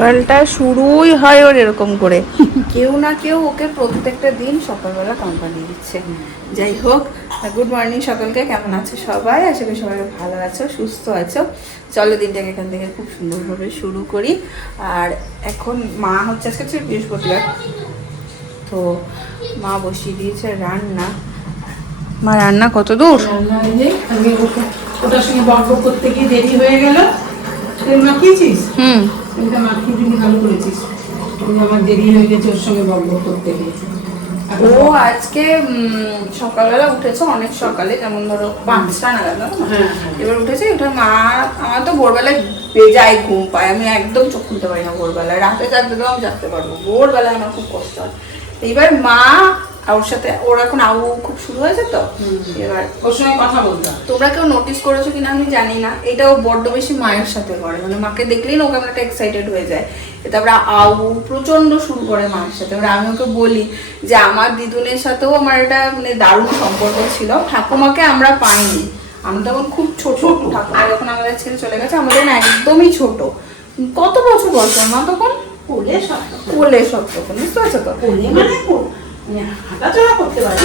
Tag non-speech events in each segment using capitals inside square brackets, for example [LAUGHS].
সকালটা শুরুই হয় ওর এরকম করে। [LAUGHS] কেউ না কেউ ওকে প্রত্যেকটা দিন সকালবেলা কোম্পানি দিচ্ছে। যাই হোক গুড মর্নিং সকলকে কেমন আছো সবাই? আশা করি সবাই ভালো আছো সুস্থ আছো। চলো দিনটাকে এখান থেকে খুব সুন্দরভাবে শুরু করি। আর এখন মা হচ্ছে আজকে হচ্ছে বৃহস্পতিবার। তো মা বসিয়ে দিয়েছে রান্না। মা রান্না কত দূর? আমি ওটার সঙ্গে বক বক করতে গিয়ে দেরি হয়ে গেল। তেল মাখিয়েছিস হুম। তেলটা মাখিয়ে দিবি ভালো করেছিস? আমার দেরি হয়ে গেছে ওর সঙ্গে বক বক করতে গিয়ে। ও আজকে সকালবেলা উঠেছে অনেক সকালে যেমন ধরো পাঁচটা নাগাদ হ্যাঁ, এবার উঠেছে ওটা মা আমার তো ভোরবেলায় বেজায় ঘুম পায় আমি একদম চোখ খুলতে পারি না ভোরবেলায়। রাতে জাগতে তো আমি জাগতে পারব ভোরবেলায় আমার খুব কষ্ট হয়। এইবার মা আর ওর সাথে ওর এখন আউ খুব শুরু হয়েছে তো এবার ওর সঙ্গে কথা বলতাম তোমরা কেউ নোটিস করেছ কিনা আমি জানি না এটা ও বড্ড বেশি মায়ের সাথে করে মানে মাকে দেখলেই না ওকে আমরা একটা এক্সাইটেড হয়ে যায়। তারপরে আউ প্রচণ্ড শুরু করে মায়ের সাথে এবার আমি ওকে বলি যে আমার দিদুনের সাথেও আমার একটা মানে দারুণ সম্পর্ক ছিল ঠাকুমাকে আমরা পাইনি। আমরা তখন খুব ছোট ঠাকুমা যখন আমাদের ছেড়ে চলে গেছে আমাদের না একদমই ছোট। কত বছর বয়স? মা তখন কোলে সব কোলে সব তখন বুঝতে পারছ তো? কোলে মানে হাঁটাচলা করতে পারি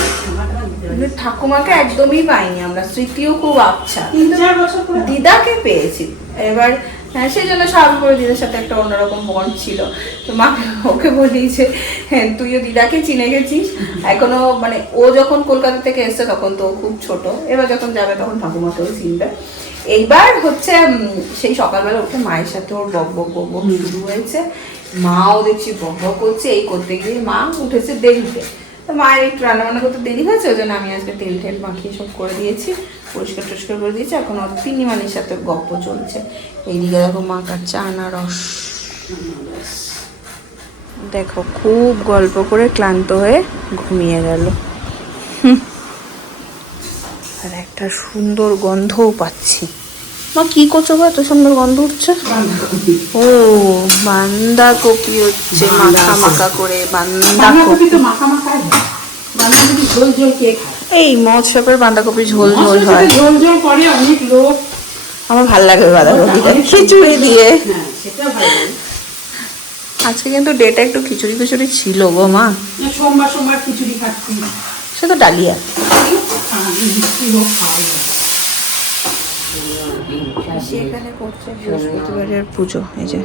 ঠাকুমাকে একদমই পাইনি আমরা স্মৃতিও খুব করে দিদাকে পেয়েছি। এবার হ্যাঁ সেই জন্য স্বাভাবিক করে দিদার সাথে একটা অন্যরকম বন্ড ছিল। তো মা ওকে বলি যে হ্যাঁ তুইও দিদাকে চিনে গেছিস? এখনও মানে ও যখন কলকাতা থেকে এসছে তখন তো ও খুব ছোট। এবার যখন যাবে তখন ঠাকুমাকেও চিনবে। এইবার হচ্ছে সেই সকালবেলা উঠে মায়ের সাথে ওর বক বক বক বক শুরু হয়েছে। মাও দেখছি বক বক করছে, এই করতে গিয়ে মা উঠেছে দেরিতে। তো মায়ের একটু রান্না বান্না করতে দেরি হয়েছে, ওই জন্য আমি আজকে তেল টেল মাখিয়ে সব করে দিয়েছি, পরিষ্কার টরিষ্কার করে দিয়েছি, এখন ওর তিন্নিমানির সাথে গপ্প চলছে। এইদিকে দেখো মা কাটছে আনারস। দেখো, খুব গল্প করে ক্লান্ত হয়ে ঘুমিয়ে গেল। আর একটা সুন্দর গন্ধও পাচ্ছি। মা, কি করছ এত সুন্দর গন্ধ উঠছে। বাঁধাকপি ও, বান্দাকপি হচ্ছে মাখা মাখা করে, বান্দাকপি। বাঁধাকপি তো মাখা। বাঁধাকপি ঝোল ঝোল বাঁধাকপি ঝোল ঝোল হয়। আমার ভালো লাগে বাঁধাকপিটা। খিচুড়ি দিয়ে। আজকে কিন্তু ডেটা একটু খিচুড়ি খিচুড়ি ছিল গো মা। সোমবার সোমবার খিচুড়ি খাচ্ছি সে তো ডালিয়া। করছে বৃহস্পতিবারের পুজো এই যে।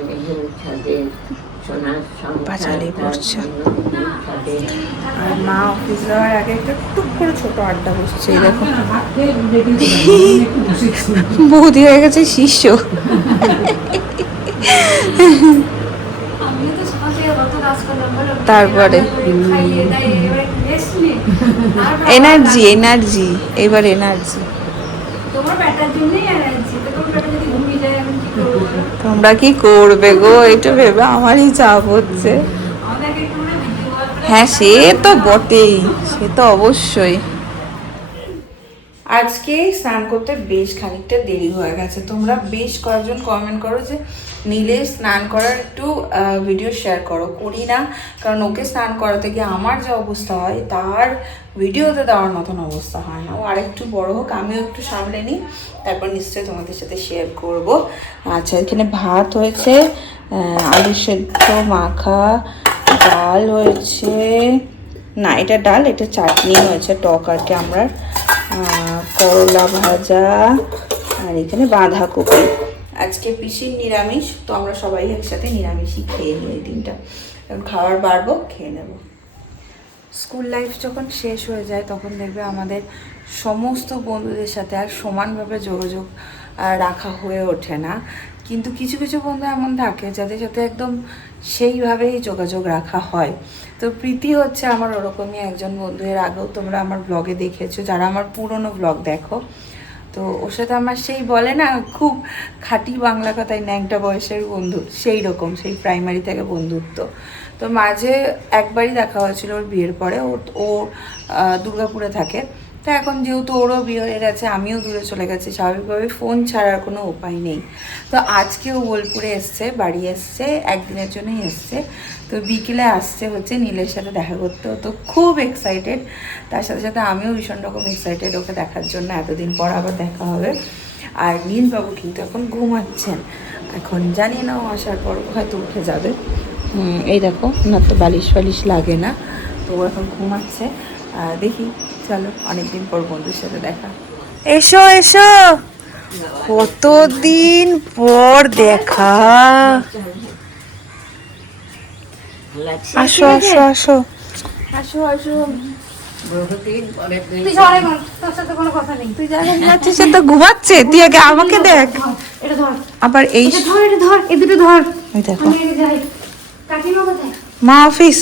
পাঁচালি পড়ছে আর মা অফিস যাওয়ার আগে একটা টুক করে ছোট আড্ডা বসছে বসেছি। বৌদি হয়ে গেছে শিষ্য। তারপর? এনার্জি এনার্জি এবার এনার্জি তোমার ব্যাটার জন্যই এনার্জি তো তোমার ব্যাটা যদি ঘুমিয়ে যায় আমি কি করব বলো? তোমরা কি করবে গো? এটা ভেবে আমারই চাপ হচ্ছে। হ্যাঁ সে তো বটেই, সে তো অবশ্যই। আজকে স্নান করতে বেশ খানিকটা দেরি হয়ে গেছে। তোমরা বেশ কয়েকজন কমেন্ট করো যে, নীলে স্নান করার একটু ভিডিও শেয়ার করো। করি না, কারণ ওকে স্নান করাতে গিয়ে আমার যে অবস্থা হয়, তার ভিডিওতে দেওয়ার মতন অবস্থা হয় না। ও আরেকটু বড় হোক, আমিও একটু সামলে নিই। তারপর নিশ্চয়ই তোমাদের সাথে শেয়ার করব। আচ্ছা এখানে ভাত হয়েছে আলু সেদ্ধ, মাখা, ডাল হয়েছে। না, এটা ডাল, এটা চাটনি হয়েছে, টক আর কি আমরা। করলা ভাজা, আর এখানে বাঁধাকপি। আজকে পিসির নিরামিষ, তো আমরা সবাই একসাথে নিরামিষই খেয়ে নিই এই দিনটা। খাবার বাড়বো, খেয়ে নেব। স্কুল লাইফ যখন শেষ হয়ে যায়, তখন দেখবে আমাদের সমস্ত বন্ধুদের সাথে আর সমানভাবে যোগাযোগ রাখা হয়ে ওঠে না। কিন্তু কিছু কিছু বন্ধু এমন থাকে যাদের সাথে একদম সেইভাবেই যোগাযোগ রাখা হয়। তো প্রীতি হচ্ছে আমার ওরকমই একজন বন্ধু। এর আগেও তোমরা আমার ব্লগে দেখেছ, যারা আমার পুরনো ব্লগ দেখো। তো ওর সাথে আমার সেই বলে না, খুব খাঁটি বাংলা কথায় ন্যাংটা বয়সের বন্ধু সেই রকম সেই প্রাইমারি থেকে বন্ধুত্ব। তো মাঝে একবারই দেখা হয়েছিল ওর বিয়ের পরে। ও ও দুর্গাপুরে থাকে। তো এখন যেহেতু ওরও বিয়ে হয়ে গেছে, আমিও দূরে চলে গেছি। স্বাভাবিকভাবে ফোন ছাড়ার কোনো উপায় নেই। তো আজকেও বোলপুরে এসছে, বাড়ি এসছে, একদিনের জন্যই এসছে। তো বিকেলে আসছে হচ্ছে নীলের সাথে দেখা করতে। তো খুব এক্সাইটেড তার সাথে সাথে আমিও ভীষণ রকম এক্সাইটেড ওকে দেখার জন্য। এতদিন পর আবার দেখা হবে। আর নীলবাবু কিন্তু এখন ঘুমাচ্ছেন। এখন জানি না ও আসার পর হয়তো উঠে যাবে। এই দেখো না তো বালিশ ফালিশ লাগে না। তো ও এখন ঘুমাচ্ছে। আর দেখি চলো অনেকদিন পর বন্ধুর সাথে দেখা। এসো এসো! কতদিন পর দেখা? আসো আসো আসো। আসো ঘুমাচ্ছে। তুই আগে আমাকে দেখ। আবার এই এটা ধর ধর এই দুটো ধর। এই দেখো। কাকিমা কোথায়? মা অফিস।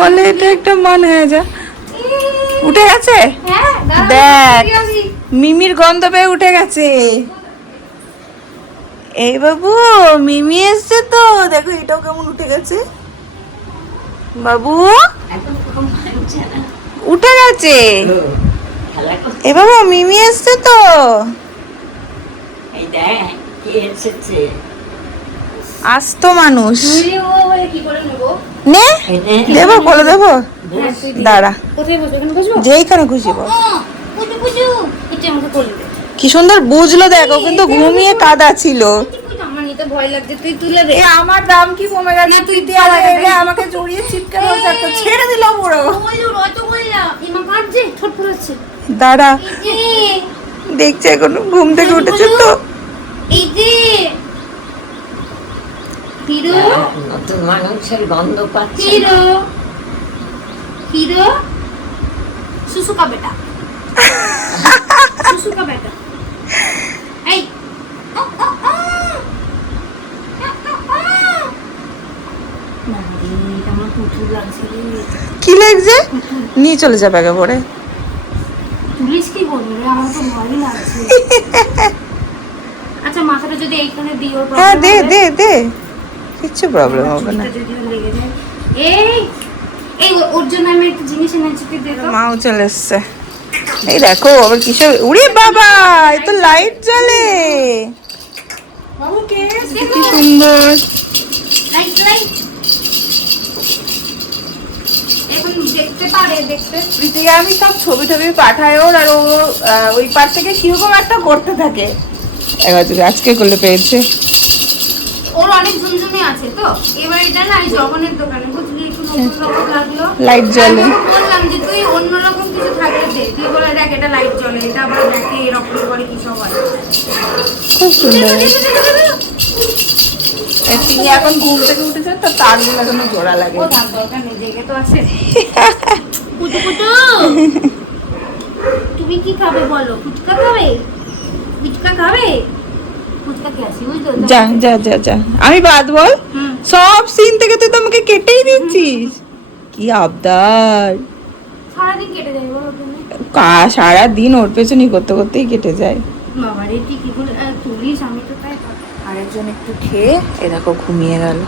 বলে এটা একটা মান হয়ে যা। উঠে গেছে? হ্যাঁ দেখ। মিমির গন্ধ পেয়ে উঠে গেছে। এই বাবু মিমি এসছে তো। দেখো এটাও কেমন উঠে গেছে। বাবু উঠে গেছে। এ বাবা মিমি এসছে তো আসতো মানুষ নে দেবো বলে দেবো। দাঁড়া? যেইখানে খুশি বল। কি সুন্দর বুঝলো দেখো কিন্তু ঘুমিয়ে কাদা ছিল ভয় লাগছে, তুই তুলে দে। আমার দাম কি কমে গেছে তুই দে। আমাকে জড়িয়ে চিৎকার ছেড়ে দিল পুরো বললু, রত বললা। এমা কাঁদছে, ঠোঁট ফুলাচ্ছে। দাঁড়া। দেখছে এখন ঘুম থেকে উঠেছে তো। মানুষের গন্ধ পাচ্ছে। হিরো, সুসুকা বেটা। সুসুকা বেটা। এই। কি লাগছে? নিয়ে চলে যাবে আগে পরে পুলিশ কি বলবে আমার তো ভয়ই লাগছে। আচ্ছা মাথাটা যদি এইখানে দিই ওর হ্যাঁ দে দে দে। কিচ্ছু প্রবলেম হবে না। এই এই ওর জন্য আমি একটা জিনিস এনেছি দে তো। মাও চলে এসছে। এই দেখো আবার কিসব উড়ে বাবা এ তো লাইট জ্বলে। কি সুন্দর লাইট লাইট এখন দেখতে পারে দেখতে প্রীতিকে আমি সব ছবি টবি পাঠাই ওর আর ও ওই পার থেকে কীরকম একটা করতে থাকে এবার আজকে করলে পেয়েছে ওর অনেক ঝুনঝুনি আছে তো এবার এটা না এই জগনের দোকানে বুঝলি একটু নতুন রকম লাগল লাইট জ্বলে। বললাম যে তুই অন্যরকম কিছু থাকলে দে তুই বলে দেখ এটা লাইট জ্বলে এটা আবার দেখে এরকম করে কি সব আছে খুব সুন্দর তিনি এখন ঘুম থেকে উঠেছে? তো তারগুলো এখনও জোড়া লাগে [LAUGHS] তুমি কি খাবে বলো? ফুচকা খাবে? ফুচকা খাবে? যা যা যা যা। আমি বাদ বল। সব সিন থেকে তুই তো আমাকে কেটেই দিচ্ছিস। কি আবদার। সারাদিন কেটে যাবে বলো তুমি। কা- সারা ওর পেছনই করতে করতেই কেটে যায়। বাবা রে কি করে আহ, তুলিস আমি তো তাই ভাবি। আরেকজন একটু খেয়ে এ দেখো ঘুমিয়ে গেল।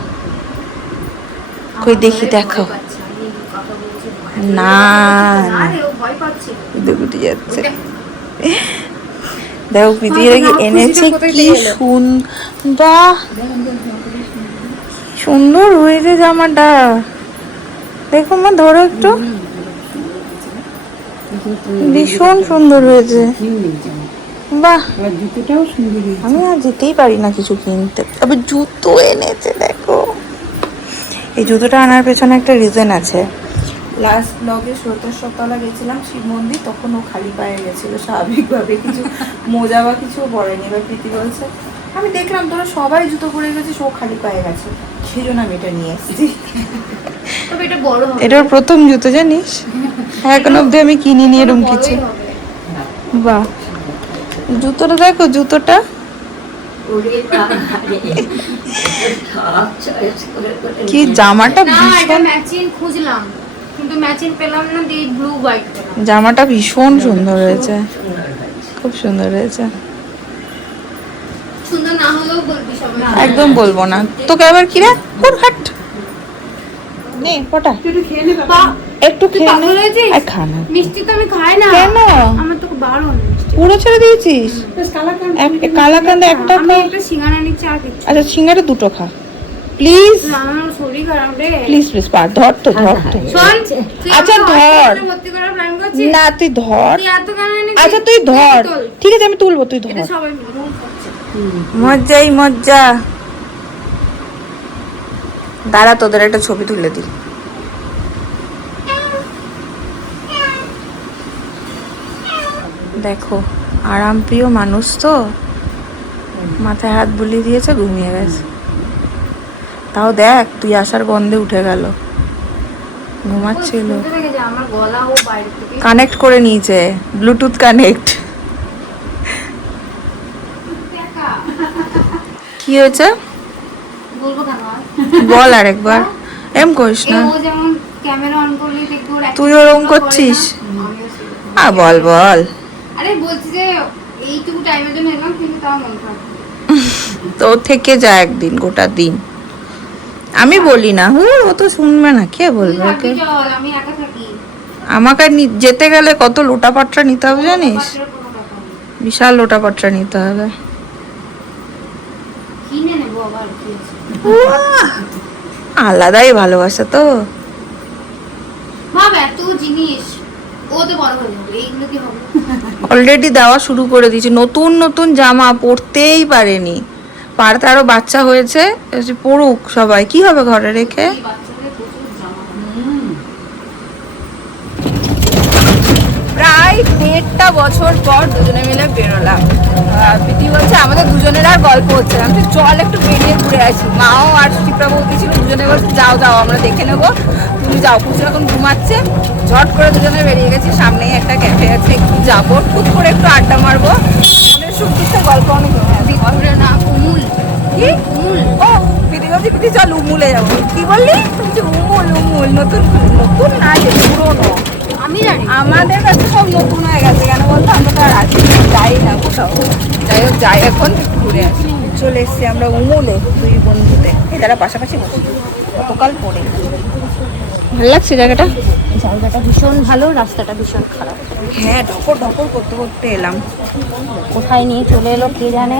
কই দেখি দেখো। না, দুগুটি যাচ্ছে। দেখো এর না, এনেছে কি? সুন বাহ সুন্দর হয়েছে জামাটা। দেখো মা ধরো একটু। ভীষণ সুন্দর হয়েছে। বাহ। জুতোটাও সুন্দর আমি আর যেতেই পারি না কিছু কিনতে। তবে জুতো এনেছে দেখো। এই জুতোটা আনার পেছনে একটা রিজন আছে। লাস্ট ব্লগে সৈতস্বতলা গেছিলাম শিব মন্দির তখন ও খালি পায়ে গেছিল স্বাভাবিকভাবে কিছু মোজা বা কিছু পরেনি। এবার প্রীতি বলছে আমি দেখলাম তোরা সবাই জুতো পরে গেছিস ও খালি পায়ে গেছে। সেই জন্য আমি এটা নিয়ে এসেছি। তবে এটা বড় হবে। এটার প্রথম জুতো জানিস? [LAUGHS] এখন অব্দি আমি কিনিনি এরকম বড়ই কিছু। বাহ। জুতোটা দেখো জুতোটা। কি জামাটা ভীষণ ম্যাচিং খুঁজলাম। কিন্তু ম্যাচিং পেলাম না দিয়ে ব্লু হোয়াইট পেলাম। জামাটা ভীষণ সুন্দর হয়েছে। খুব সুন্দর হয়েছে। সুন্দর না হলেও বলবি সবাই একদম বলব না। তোকে আবার কি রে? হুট হাট। নে পটা একটু খেয়ে নে বাবা। একটু খেয়ে নে। আর খা না। মিষ্টি তো আমি খাই না। কেন? আমার তো বারণ। পুরো ছেড়ে দিয়েছিস? কালাকান্দ একটা আমি খা। আচ্ছা সিঙ্গারা দুটো খা। প্লিজ প্লিজ প্লিজ পা ধর তো ধর তো। আচ্ছা, ধর। প্ল্যান করছিস? না তুই ধর? আচ্ছা তুই ধর। ঠিক আছে আমি তুলবো তুই ধর। মজ্জাই মজ্জা। দাঁড়া তোদের একটা ছবি তুলে দিই। দেখো আরাম প্রিয় মানুষ তো? মাথায় হাত বুলিয়ে দিয়েছে ঘুমিয়ে গেছে। তাও দেখ তুই আসার গন্ধে উঠে গেল। ঘুমাচ্ছিল কানেক্ট করে নিয়েছে ব্লুটুথ কানেক্ট। কি হয়েছে? বল আর? একবার এম করিস না। তুই ওরম করছিস? আ বল বল। আরে বলছি যে এইটুকু টাইমের জন্য এলাম কিন্তু তাও মন খারাপ। তো থেকে যা একদিন গোটা দিন। আমি বলি না হু ও তো শুনবে না কে বলবে ওকে? আমি একা থাকি। আমাকে যেতে গেলে কত লোটাপাট্রা নিতে হবে জানিস? বিশাল লোটাপাট্রা নিতে হবে? আলাদাই ভালোবাসা তো। ভাব এত জিনিস। অলরেডি দেওয়া শুরু করে দিয়েছে। নতুন নতুন জামা পরতেই পারেনি। পাড়তে আরও বাচ্চা হয়েছে পড়ুক সবাই। কি হবে ঘরে রেখে এই বাচ্চাদের প্রচুর জামা দেড়টা বছর পর দুজনে মিলে বেরোলাম। প্রীতি বলছে, আমাদের দুজনের আর গল্প হচ্ছে না। আমি চল একটু বেরিয়ে ঘুরে আসি। মাও আর শিপ্রা বৌদি ছিল দুজনে বলছে, যাও যাও, আমরা দেখে নেব। তুমি যাও। পুজো এখন ঘুমাচ্ছে। ঝট করে দুজনে বেরিয়ে গেছি। সামনেই একটা ক্যাফে আছে, একটু যাব। টুক করে একটু আড্ডা মারবো। সুখ দুঃখের গল্প অনেক হয়ে আছে। না উমুল। কি? উমুল? ও, প্রীতি বলছি, প্রীতি, চল উমুলে যাব। কি বললি? তুমি উমুল উমুল, নতুন নতুন না যে পুরোনো। আমি জানি। আমাদের কাছে সব নতুন হয়ে গেছে কেন বলতো? আমরা তো আর আছি যাই না কোথাও। যাই হোক যাই এখন ঘুরে আসি। চলে এসছি আমরা উমুলে দুই বন্ধুতে। যারা পাশাপাশি বসি গতকাল পরে। ভালো লাগছে জায়গাটা? জায়গাটা ভীষণ ভালো রাস্তাটা ভীষণ খারাপ। হ্যাঁ ঢকর ঢকর করতে করতে এলাম। কোথায় নিয়ে চলে এলো কে জানে?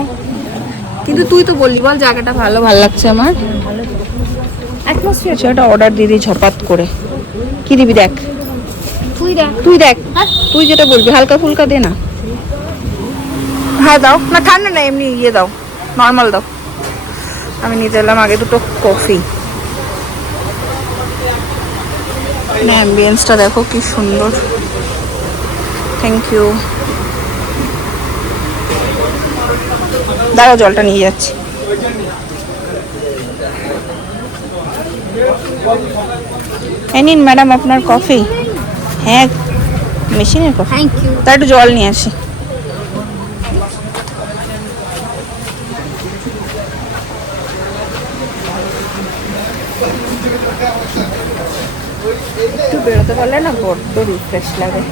কিন্তু তুই তো বললি বল জায়গাটা ভালো ভালো লাগছে আমার। অ্যাটমসফিয়ার একটা অর্ডার দিয়ে দিই ঝপাত করে। কি দিবি দেখ। তুই দেখ। তুই দেখ। তুই যেটা বলবি হালকা ফুলকা দে না। হ্যাঁ দাও। না ঠান্ডা না এমনি ইয়ে দাও। নর্মাল দাও। আমি নিতে এলাম আগে দুটো কফি। অ্যাম্বিয়েন্সটা দেখো কি সুন্দর। থ্যাংক ইউ দাঁড়া জলটা নিয়ে যাচ্ছি। এই নিন ম্যাডাম আপনার কফি হ্যাঁ মেশিনের কফি থ্যাংক ইউ তার একটু জল নিয়ে আসি। একটু বেরোতে পারলে না বড্ড রিফ্রেশ লাগে।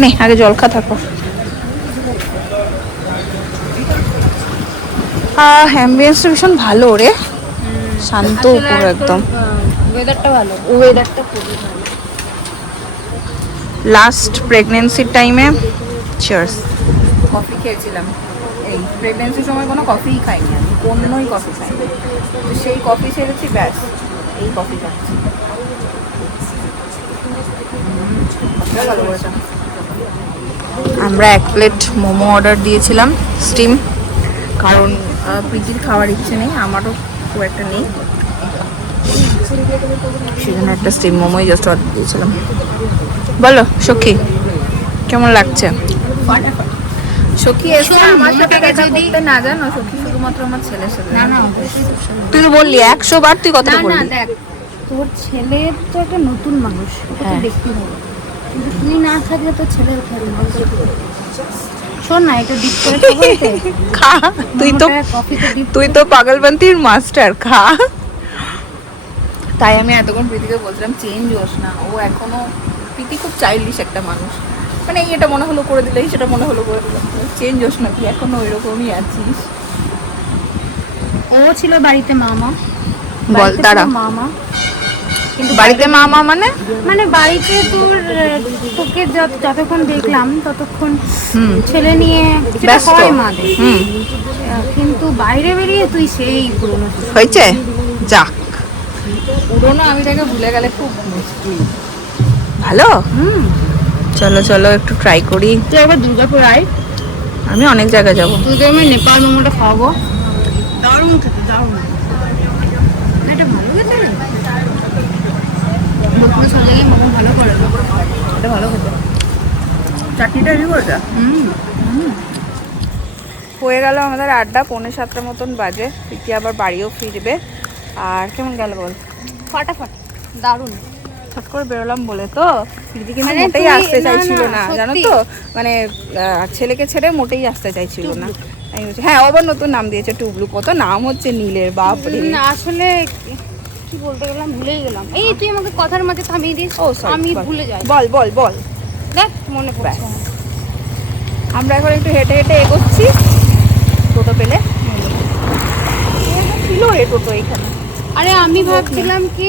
নে আগে জল খা তারপর। অ্যাম্বিয়েন্সটা ভীষণ ভালো রে। শান্ত পুরো একদম। ওয়েদারটা ভালো। ওয়েদারটা খুবই ভালো। লাস্ট প্রেগনেন্সির টাইমে চিয়ার্স কফি খেয়েছিলাম। এই প্রেগনেন্সির সময় কোনো কফিই খাইনি আমি কোনোই কফি খাইনি। তো সেই কফি ছেড়েছি ব্যাস এই কফি খাচ্ছি। আমরা এক প্লেট মোমো অর্ডার দিয়েছিলাম স্টিম কারণ প্রীতির খাওয়ার ইচ্ছে নেই আমারও খুব একটা নেই। সেজন্য একটা স্টিম মোমোই জাস্ট অর্ডার দিয়েছিলাম। বলো সখী কেমন লাগছে? সখী এসে আমার সাথে দেখা করতে না জানো সখী শুধুমাত্র আমার ছেলের সাথে না না তুই তো বললি একশো বার তুই কথা না না দেখ তোর ছেলে তো একটা নতুন মানুষ ওকে হ্যাঁ। দেখতে হবে। কিন্তু তুই না থাকলে ছেলে শোন না এটা ডিপ করে খা তুই তো মোমোটা তুই তো পাগলপন্থীর মাস্টার খা। তাই আমি এতক্ষণ প্রীতিকে বলছিলাম চেঞ্জ হোস না। ও এখনও প্রীতি খুব চাইল্ডিশ একটা মানুষ। মানে এই এটা মনে হলো করে দিলে এই সেটা মনে হলো করে দিলে চেঞ্জ হোস না তুই এখনও ওই রকমই আছিস। ও ছিল বাড়িতে মামা। বল দাঁড়া। মামা। কিন্তু বাড়িতে মা মা মানে? মানে বাড়িতে তোর তোকে যতক্ষণ দেখলাম ততক্ষণ ছেলে নিয়ে হয় মাদের কিন্তু বাইরে বেরিয়ে তুই সেই পুরনো হয়েছে? যাক পুরোনো আমি তাকে ভুলে গেলে খুব মুশকিল। ভালো? হুম। চলো চলো একটু ট্রাই করি। তুই একবার দুর্গাপুর আয়। আমি অনেক জায়গায় যাব। তুই আমি নেপাল মোমোটা খাওয়াবো। দারুণ খেতে দারুণ। এটা ভালো খেতে রে দক্ষিণে সব মোমো ভালো করে। এটা ভালো খেতে। চাটনিটা রেডি করে হুম হয়ে গেল আমাদের আড্ডা পৌনে সাতটার মতন বাজে। প্রীতি আবার বাড়িও ফিরবে। আর কেমন গেল বল? ফটাফট দারুণ। ছট করে বেরোলাম বলে তো। প্রীতি কিন্তু মানে মোটেই আসতে চাইছিল না, জানো তো? মানে ছেলেকে ছেড়ে মোটেই আসতে চাইছিল না। হ্যাঁ আবার নতুন নাম দিয়েছে টুবলু। কত নাম হচ্ছে নীলের বাপরে না আসলে কি বলতে গেলাম ভুলেই গেলাম। এই তুই আমাকে কথার মাঝে থামিয়ে দিস ও আমি ভুলে যাই। বল বল বল। দেখ মনে পড়ছে। আমরা। এখন একটু হেঁটে হেঁটে এগোচ্ছি। টোটো পেলে। ছিল রে টোটো এখানে। আরে আমি ভাবছিলাম কি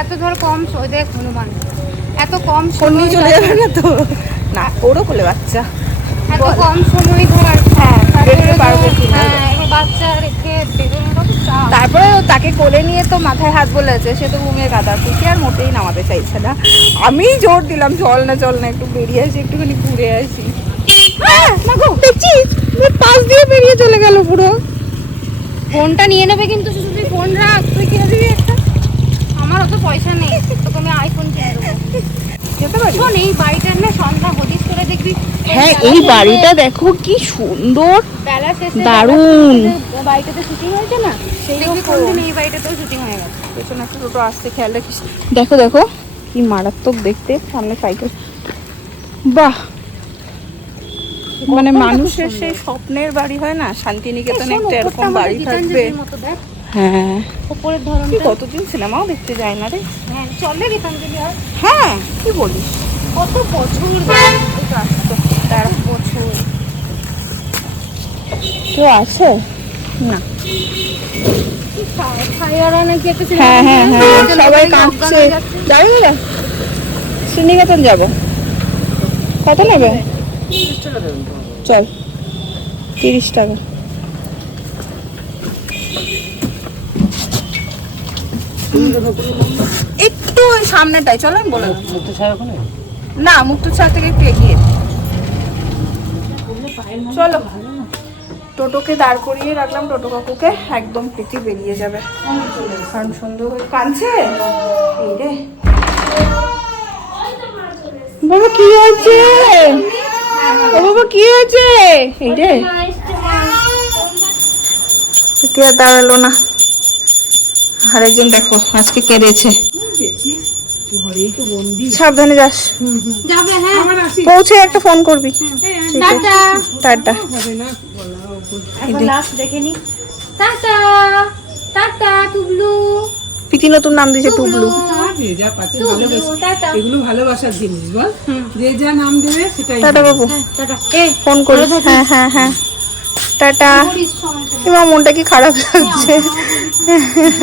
এত ধর কম দেখ হনুমান এত কম সময় চলে যাবে না তো? না ওরও কোলে বাচ্চা। এত কম সময় ধর। হ্যাঁ হ্যাঁ বাচ্চা রেখে তারপরে তাকে কোলে নিয়ে তো মাথায় হাত বলেছে সে তো ঘুমিয়ে কাদা। খুশি আর মোটেই নামাতে চাইছে না। আমি জোর দিলাম চল না চল না একটু বেরিয়ে আসি একটুখানি ঘুরে আসি। না গো, পাশ দিয়ে বেরিয়ে চলে গেল পুরো। ফোনটা নিয়ে নেবে কিন্তু শুধু তুই ফোন রাখ। তুই কিনে দিবি একটা? আমার অত পয়সা নেই তোকে আমি আইফোন কিনে দেবো। যেতে পারি? শোন এই বাড়িটার না সন্ধ্যা হদিস করে দেখবি। হ্যাঁ এই বাড়িটা দেখো কি সুন্দর বেলা শেষে দারুণ। বাড়িটাতে শুটিং হয়েছে না? সেই দেখবি কোনদিন এই বাড়িটাতেও শুটিং হয়ে গেছে। পেছনে একটা টোটো আসতে খেয়াল রাখিস। দেখো দেখো কি মারাত্মক দেখতে সামনে সাইকেল বাহ! মানে মানুষের সেই স্বপ্নের বাড়ি হয় না? শান্তিনিকেতনে একটা এরকম বাড়ি থাকবে। হ্যাঁ। ধরনটা কতদিন সিনেমাও দেখতে যায় না রে? হ্যাঁ চলে গীতাঞ্জলি আর? হ্যাঁ কি বলিস? কত বছর তার বছর। কেউ আছে? না। হ্যাঁ হ্যাঁ হ্যাঁ সবাই কাঁদছে। যাবে শ্রীনিকেতন যাব। কত নেবে? চল তিরিশ টাকা। একটু ওই সামনেটাই চলো আমি বলে না মুক্ত ছাড় থেকে একটু এগিয়ে। চলো। টোটোকে দাঁড় করিয়ে রাখলাম টোটো কাকুকে। একদম পেটি বেরিয়ে যাবে। কারণ সুন্দর হয়ে কাঁদছে? এই রে। বাবা কি হয়েছে? ও বাবা কি হয়েছে? এই রে। দাঁড়াল না? আরেকজন দেখো আজকে কেঁদেছে সাবধানে যাস। হ্যাঁ পৌঁছে একটা ফোন করবি। Tata. Tata. Tata tata Tublu. PT নতুন নাম দিয়েছে টুবলু। যে যা পাচ্ছে ভালোবাসে। এগুলো ভালোবাসার জিনিস বল। যে যা নাম দেবে সেটাই টাটা বাবু। ফোন করিস। হ্যাঁ হ্যাঁ হ্যাঁ টাটা। মনটা কি খারাপ লাগছে?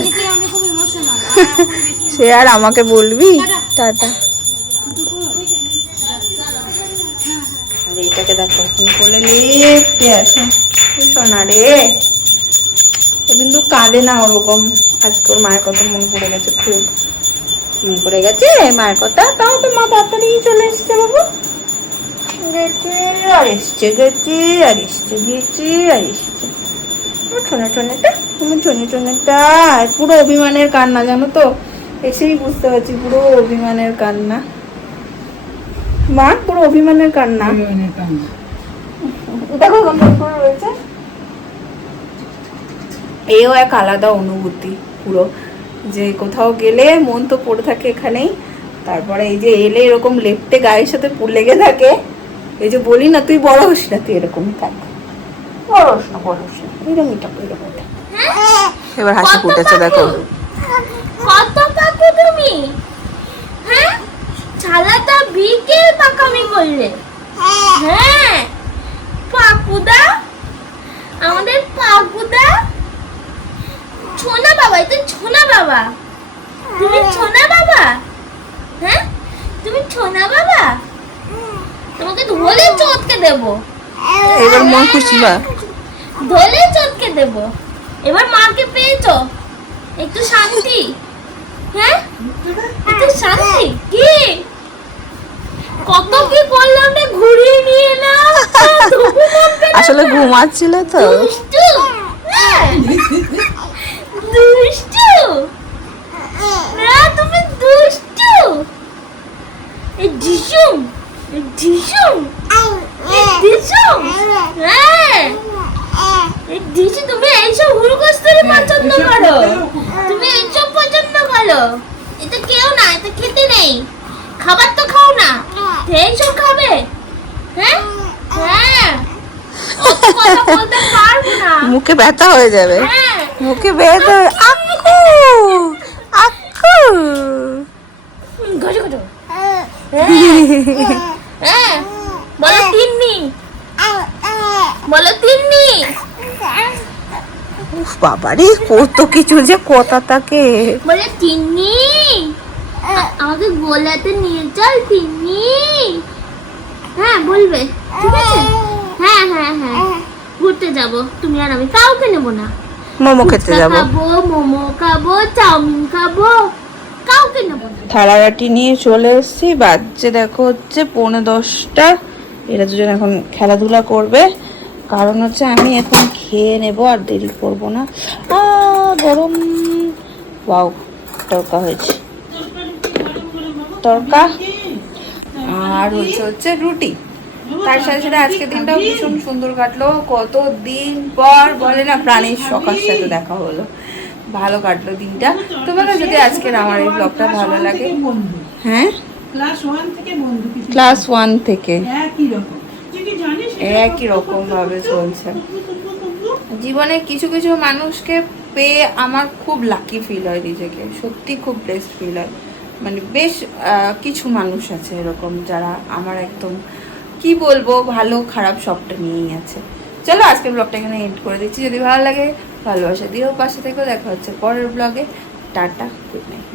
এতে আমি খুব ইমোশনাল সে আর আমাকে বলবি? টাটা। আর এইটাকে দেখো ফোন করলে লেপটে আছে। শোনা রে। ও কিন্তু কাঁদে না ওরকম। আজকে ওর মায়ের কথা মনে পড়ে গেছে খুব। মনে পড়ে গেছে মায়ের কথা। তাও তো মা তাড়াতাড়ি চলে এসছে বাবু। গেছে আর এসছে গেছে আর এসছে গেছে আর এসছে। ছোনে ছোনেটা তুমি ছোনে ছোনেটা পুরো অভিমানের কান্না জানো তো? এসেই বুঝতে পারছি পুরো অভিমানের কান্না। মা পুরো অভিমানের কান্না। দেখো কেমন করে রয়েছে। এও এক আলাদা অনুভূতি পুরো। যে কোথাও গেলে মন তো পড়ে থাকে এখানেই। তারপরে এই যে এলে এরকম লেপটে গায়ের সাথে পুর লেগে থাকে। এই যে বলি না তুই বড় হোস না তুই এরকমই থাক। বড় হোস না বড় হোস না এরকমই থাক এরকমই এবার হাসি ফুটেছে দেখো। কত পাকো তুমি? হ্যাঁ? ছালাটা বিকেল পাকামি করলে হ্যাঁ। পাকুদা? আমাদের পাকুদা? ছোনা বাবা এটা ছোনা বাবা। তুমি ছোনা বাবা? হ্যাঁ? তুমি ছোনা বাবা? তোমাকে ধরে চটকে দেব। এবার মন খুশি বা ধরে চটকে দেব। এবার মাকে পেয়েছ? একটু শান্তি। হ্যাঁ? একটু শান্তি। কি? কত কি করলাম রে ঘুরিয়ে নিয়ে না। [LAUGHS] আসলে ঘুমাচ্ছিল তো দুষ্টু হ্যাঁ। দুষ্টু না তুমি দুষ্টু এই ঢিসুম এই ঢিসুম এই ঢিসুম হ্যাঁ এই ঢিসু তুমি এইসব হুড়কস্তরি পছন্দ করো তুমি এইসব পছন্দ করো এটা কেউ না এটা খেতে নেই খাবার তো খাও না এইসব খাবে হ্যাঁ হ্যাঁ অত কথা বলতে পারব না মুখে ব্যথা হয়ে যাবে। মুখে ব্যথা আকু আকু [LAUGHS] হ্যাঁ বলো তিন্নি। বলো তিন্নি। উফ বাবারে কত কিছু যে কথা থাকে বলে তিন্নি আমাকে গোলাতে নিয়ে চল তিন্নি। হ্যাঁ বলবে ঠিক আছে? হ্যাঁ হ্যাঁ হ্যাঁ। ঘুরতে যাব তুমি আর আমি কাউকে নেব না। মোমো খেতে যাব। খাব মোমো খাব চাউমিন খাব কাউকে নেব না। থালাবাটি নিয়ে চলে এসেছি বাচ্চা দেখো হচ্ছে পৌনে দশটা। এরা দুজন এখন খেলাধুলা করবে। কারণ হচ্ছে আমি এখন খেয়ে নেব আর দেরি করব না। আ গরম। ওয়াও তরকা হয়েছে। তরকা আর হচ্ছে হচ্ছে রুটি। তার সাথে সাথে আজকের দিনটাও ভীষণ সুন্দর কাটলো। কত দিন পর বলে না প্রাণীর সকার সাথে দেখা হলো। ভালো কাটলো দিনটা। তোমাকে যদি আজকের আমার এই ব্লগটা ভালো লাগে। হ্যাঁ? ক্লাস ওয়ান থেকে একই রকম। ভাবে চলছে। জীবনে কিছু কিছু মানুষকে পেয়ে আমার খুব লাকি ফিল হয় নিজেকে। সত্যি খুব ব্লেসড ফিল হয়। মানে বেশ আহ, কিছু মানুষ আছে এরকম যারা আমার একদম কি বলব, ভালো, খারাপ সবটা নিয়েই আছে। চলো আজকে ব্লগটা এখানে এন্ড করে দিচ্ছি। যদি ভালো লাগে, ভালোবাসা দিয়েও পাশে থেকেও দেখা হচ্ছে পরের ব্লগে টাটা গুড নাইট